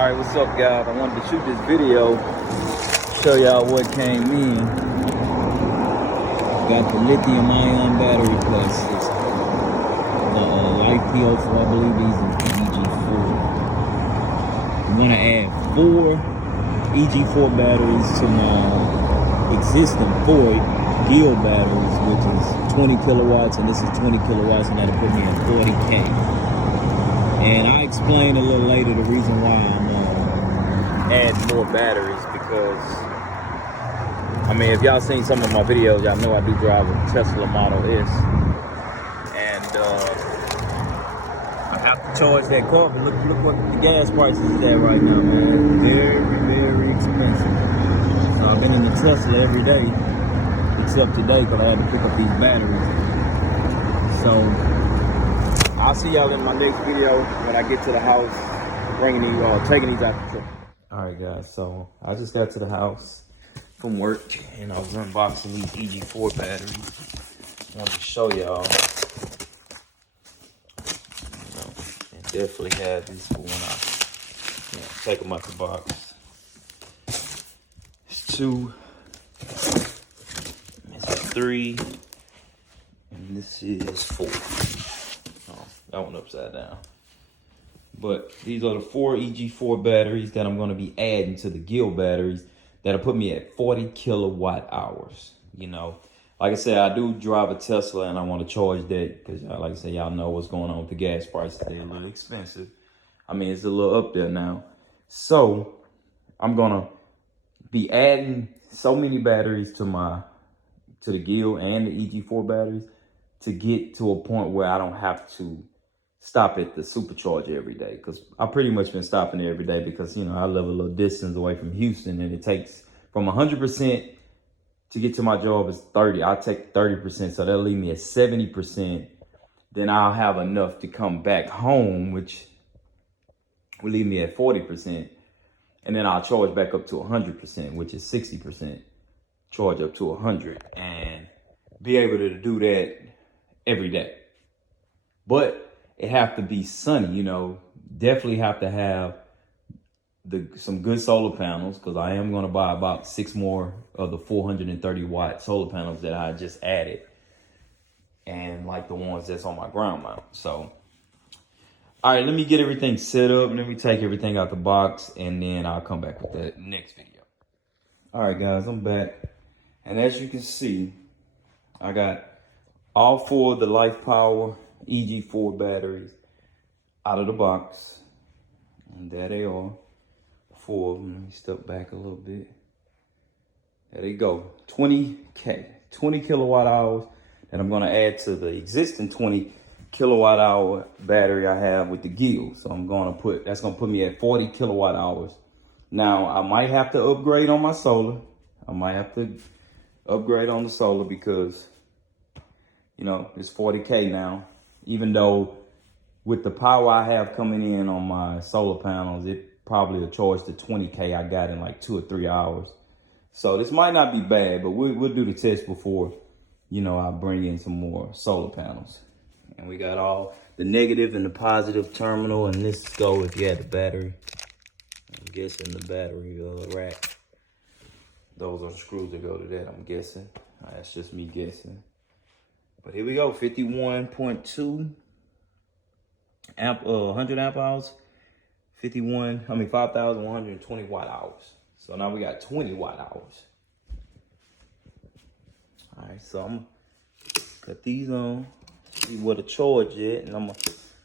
Alright, what's up guys? I wanted to shoot this video, show y'all what came in. Got the lithium ion battery plus the light PO4, I believe these are EG4. I'm gonna add 4 EG4 batteries to my existing 4 GYLL batteries, which is 20 kilowatts, and this is 20 kilowatts, and that'll put me at 40K. And I explain a little later the reason why I'm adding more batteries, because I mean, if y'all seen some of my videos, y'all know I do drive a Tesla Model S, and I have to charge that car. But look what the gas prices is at right now, man. Very expensive. So I've been in the Tesla every day, except today because I had to pick up these batteries. So I'll see y'all in my next video when I get to the house, bringing these, taking these out the truck. All right, guys. So I just got to the house from work, and I was unboxing these EG4 batteries. I wanted to show y'all. And definitely have these for when I take them out the box. It's 2. It's 3, and this is 4. That one upside down. But these are the 4 EG4 batteries that I'm going to be adding to the GYLL batteries that'll put me at 40 kilowatt hours. You know, like I said, I do drive a Tesla, and I want to charge that because, like I said, y'all know what's going on with the gas prices. They're a little expensive. I mean, it's a little up there now. So I'm going to be adding so many batteries to the GYLL and the EG4 batteries to get to a point where I don't have to stop at the supercharger every day, because I pretty much been stopping there every day because, you know, I live a little distance away from Houston, and it takes from 100% to get to my job is 30. I'll take 30%, so that'll leave me at 70%. Then I'll have enough to come back home, which will leave me at 40%. And then I'll charge back up to 100%, which is 60%. Charge up to 100 and be able to do that every day. But it have to be sunny, you know. Definitely have to have some good solar panels, because I am going to buy about 6 more of the 430 watt solar panels that I just added, and like the ones that's on my ground mount. So, all right, let me get everything set up. Let me take everything out the box, and then I'll come back with the next video. All right, guys, I'm back. And as you can see, I got all 4 of the Life Power EG4 batteries out of the box, and there they are, 4 of them. Let me step back a little bit. There they go, 20 kilowatt hours that I'm going to add to the existing 20 kilowatt hour battery I have with the GYLL. So I'm going to that's going to put me at 40 kilowatt hours. Now I might have to upgrade on my solar. I might have to upgrade on the solar because, you know, it's 40K now. Even though with the power I have coming in on my solar panels, it probably will charge the 20K I got in like 2 or 3 hours. So this might not be bad, but we'll do the test before, you know, I bring in some more solar panels. And we got all the negative and the positive terminal, and this go if you had the battery. I'm guessing the battery rack. Those are screws that go to that, I'm guessing. That's just me guessing. But here we go, 51.2 amp, 100 amp hours, 5,120 watt hours. So now we got 20 watt hours. All right, so I'm gonna cut these on, see where the charge is, and I'm gonna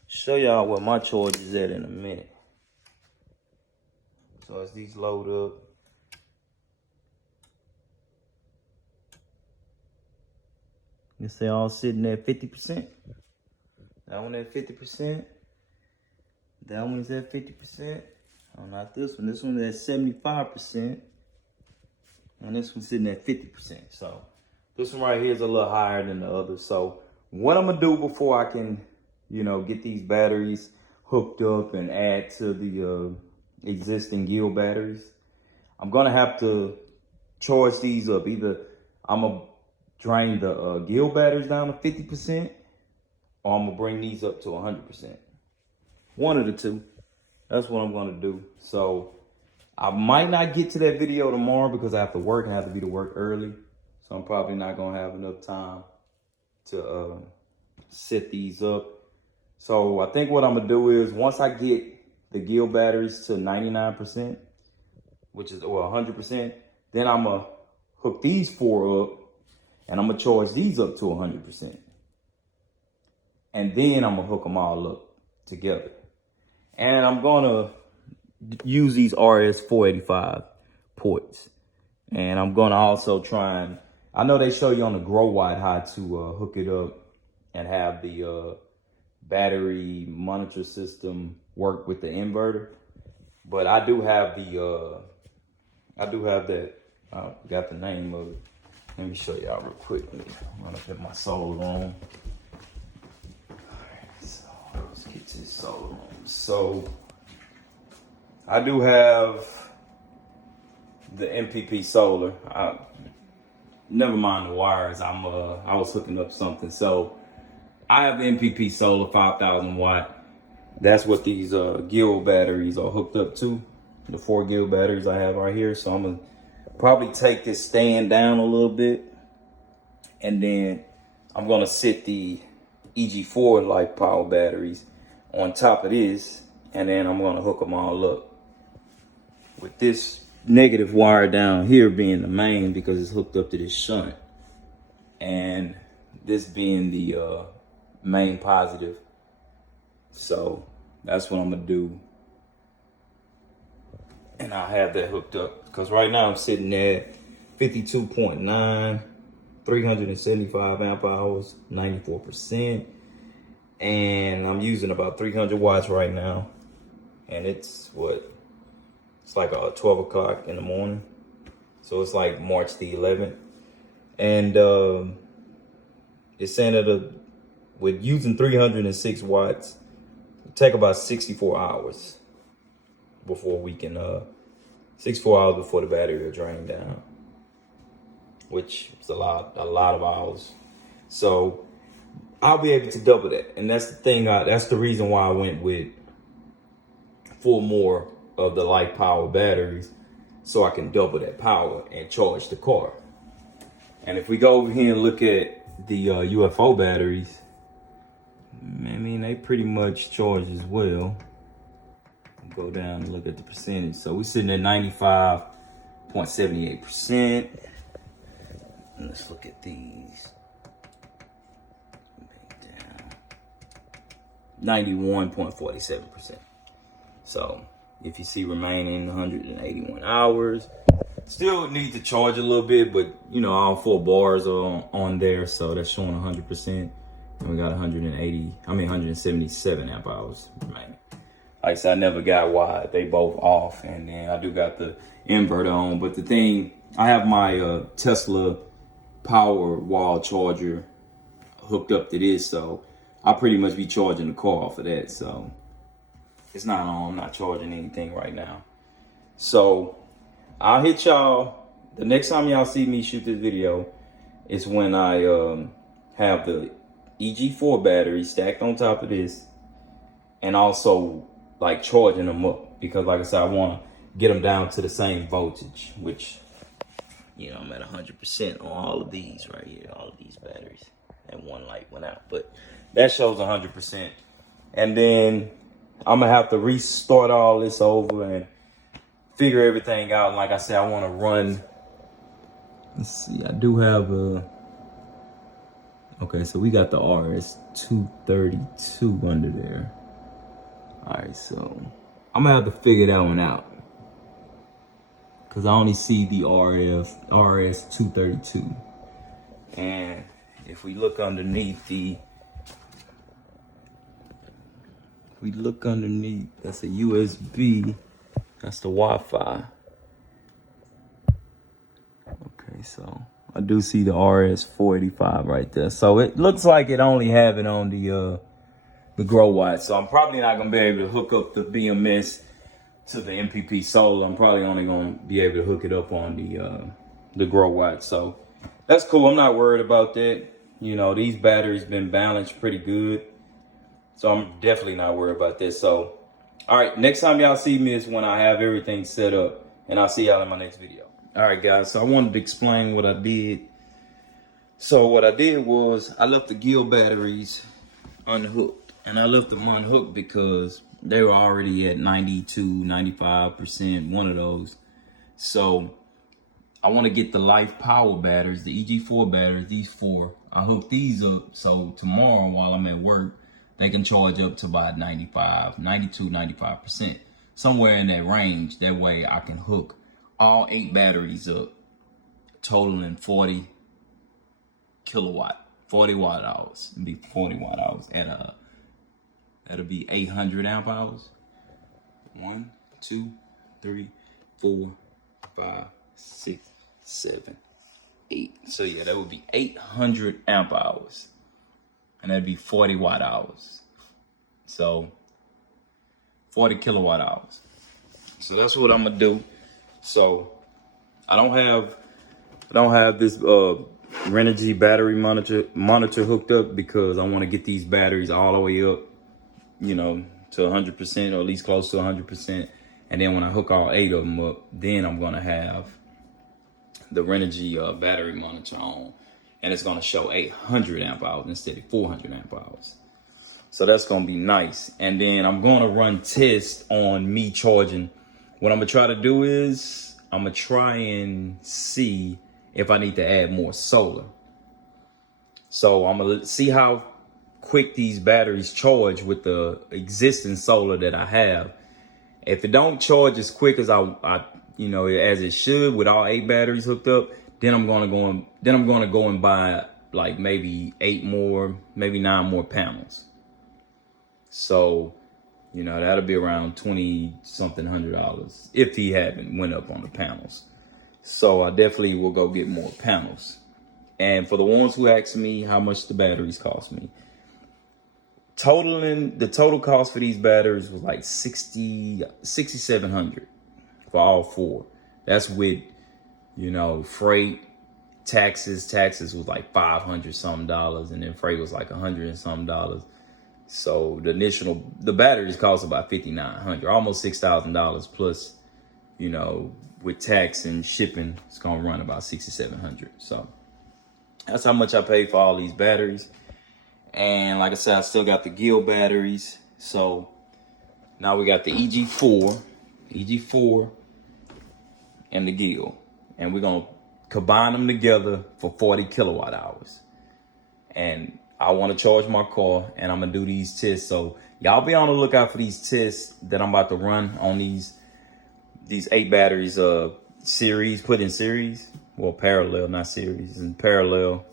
show y'all where my charge is at in a minute. So as these load up, you see all sitting at 50%. That one at 50%. That one's at 50%. Oh, not this one. This one's at 75%. And this one's sitting at 50%. So this one right here is a little higher than the other. So what I'm gonna do before I can, you know, get these batteries hooked up and add to the existing GYLL batteries, I'm gonna have to charge these up. Either I'm gonna drain the GYLL batteries down to 50%, or I'm gonna bring these up to 100%. One of the two. That's what I'm gonna do. So I might not get to that video tomorrow because I have to work and I have to be to work early. So I'm probably not gonna have enough time to set these up. So I think what I'm gonna do is once I get the GYLL batteries to 99%, which is, or 100%, then I'm gonna hook these 4 up and I'm gonna charge these up to 100%. And then I'm gonna hook them all up together. And I'm gonna use these RS485 ports. And I'm gonna also try and, I know they show you on the Grow Watt how to hook it up and have the battery monitor system work with the inverter. But I do have the, I forgot the name of it. Let me show y'all real quick. Let me run up in my solar room. Alright, so let's get to the solar room. So I do have the MPP solar. Never mind the wires. I was hooking up something. So I have the MPP solar 5,000 watt. That's what these GYLL batteries are hooked up to. The 4 GYLL batteries I have right here. So I'm gonna probably take this stand down a little bit, and then I'm gonna sit the EG4 light power batteries on top of this, and then I'm gonna hook them all up with this negative wire down here being the main because it's hooked up to this shunt, and this being the main positive. So that's what I'm gonna do, and I have that hooked up because right now I'm sitting at 52.9, 375 amp hours, 94%, and I'm using about 300 watts right now, and it's what? It's like 12 o'clock in the morning. So it's like March the 11th. And it's saying that with using 306 watts, it'll take about 64 hours before we can, 64 hours before the battery will drain down, which is a lot of hours. So I'll be able to double that. And that's the thing, that's the reason why I went with 4 more of the light power batteries, so I can double that power and charge the car. And if we go over here and look at the UFO batteries, I mean, they pretty much charge as well. Go down and look at the percentage. So we're sitting at 95.78%. Let's look at these. 91.47%. So if you see remaining 181 hours, still need to charge a little bit, but you know, all 4 bars are on there, so that's showing 100%. And we got 177 amp hours remaining. Like I said, I never got why they both off, and then I do got the inverter on. But the thing, I have my Tesla power wall charger hooked up to this, so I'll pretty much be charging the car off of that. So it's not on, I'm not charging anything right now. So I'll hit y'all, the next time y'all see me shoot this video is when I have the EG4 battery stacked on top of this, and also like charging them up, because like I said, I want to get them down to the same voltage, which, you know, I'm at 100% on all of these right here, all of these batteries, and one light went out, but that shows 100%. And then I'm gonna have to restart all this over and figure everything out. And like I said, I want to run, let's see, I do have a, okay, so we got the RS232 under there. All right, so I'm gonna have to figure that one out, because I only see the RS232. And if we look underneath that's a USB, that's the Wi-Fi. Okay, so I do see the RS485 right there. So it looks like it only have it on the Grow Watt. So I'm probably not gonna be able to hook up the BMS to the MPP solar. I'm probably only gonna be able to hook it up on the Grow Watt. So that's cool. I'm not worried about that. You know, these batteries been balanced pretty good, so I'm definitely not worried about this. So All right, next time y'all see me is when I have everything set up, and I'll see y'all in my next video. All right, guys, so I wanted to explain what I did. So what I did was I left the GYLL batteries unhooked, and I left them unhooked because they were already at 92, 95%, one of those. So I want to get the Life Power batteries, the EG4 batteries, these 4. I hook these up so tomorrow while I'm at work, they can charge up to about 95, 92, 95%, somewhere in that range. That way I can hook all 8 batteries up, totaling 40 kilowatt, 40 watt hours. It'll be 40 watt hours at that'll be 800 amp hours. 1, 2, 3, 4, 5, 6, 7, 8. So yeah, that would be 800 amp hours. And that'd be 40 watt hours. So 40 kilowatt hours. So that's what I'm gonna do. So I don't have this Renogy battery monitor hooked up because I want to get these batteries all the way up, you know, to 100% or at least close to 100%. And then when I hook all 8 of them up, then I'm gonna have the Renogy battery monitor on, and it's gonna show 800 amp hours instead of 400 amp hours. So that's gonna be nice. And then I'm gonna run tests on me charging. What I'm gonna try to do is I'm gonna try and see if I need to add more solar. So I'm gonna see how quick these batteries charge with the existing solar that I have. If it don't charge as quick as I you know, as it should with all 8 batteries hooked up, then I'm gonna go and buy like maybe 8 more, maybe 9 more panels. So, you know, that'll be around $20-something $100 if he haven't went up on the panels. So I definitely will go get more panels. And for the ones who ask me how much the batteries cost me, the total cost for these batteries was like $6,700 for all 4. That's with, you know, freight, taxes. Taxes was like $500 something, and then freight was like $100 and something. So the batteries cost about $5,900, almost $6,000 plus, you know, with tax and shipping, it's gonna run about $6,700. So that's how much I paid for all these batteries. And like I said, I still got the GYLL batteries. So now we got the EG4 and the GYLL, and we're gonna combine them together for 40 kilowatt hours. And I want to charge my car, and I'm gonna do these tests. So y'all be on the lookout for these tests that I'm about to run on these 8 batteries series, put in series, well, parallel, not series, in parallel,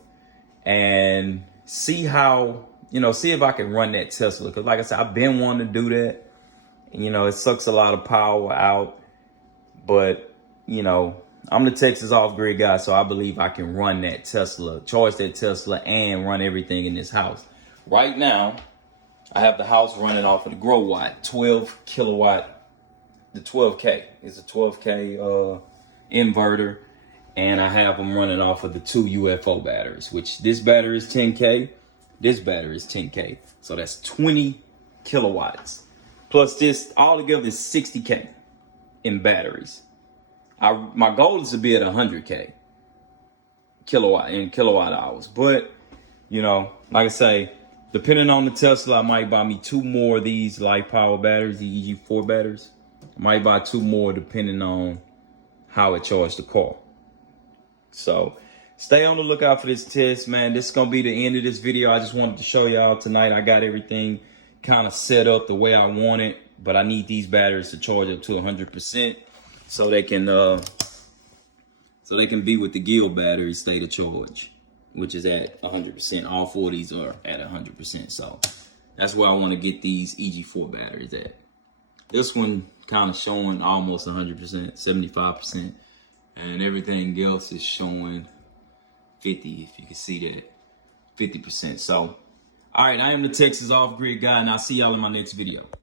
and see how, you know, see if I can run that Tesla. Because like I said, I've been wanting to do that, and you know, it sucks a lot of power out, but you know, I'm the Texas off-grid guy, so I believe I can run that Tesla, charge that Tesla, and run everything in this house. Right now, I have the house running off of the Grow Watt 12 kilowatt, the 12K. It's a 12K inverter, and I have them running off of the 2 UFO batteries, which this battery is 10K, this battery is 10K. So that's 20 kilowatts. Plus this, all together is 60K in batteries. My goal is to be at 100K kilowatt hours. But, you know, like I say, depending on the Tesla, I might buy me 2 more of these Life Power batteries, the EG4 batteries. I might buy 2 more depending on how it charged the car. So stay on the lookout for this test, man. This is going to be the end of this video. I just wanted to show y'all tonight. I got everything kind of set up the way I want it, but I need these batteries to charge up to 100%. So they can be with the GYLL battery state of charge, which is at 100%. All 4 of these are at 100%. So that's where I want to get these EG4 batteries at. This one kind of showing almost 100%, 75%, and everything else is showing 50, if you can see that, 50%. So, all right, I am the Texas off-grid guy, and I'll see y'all in my next video.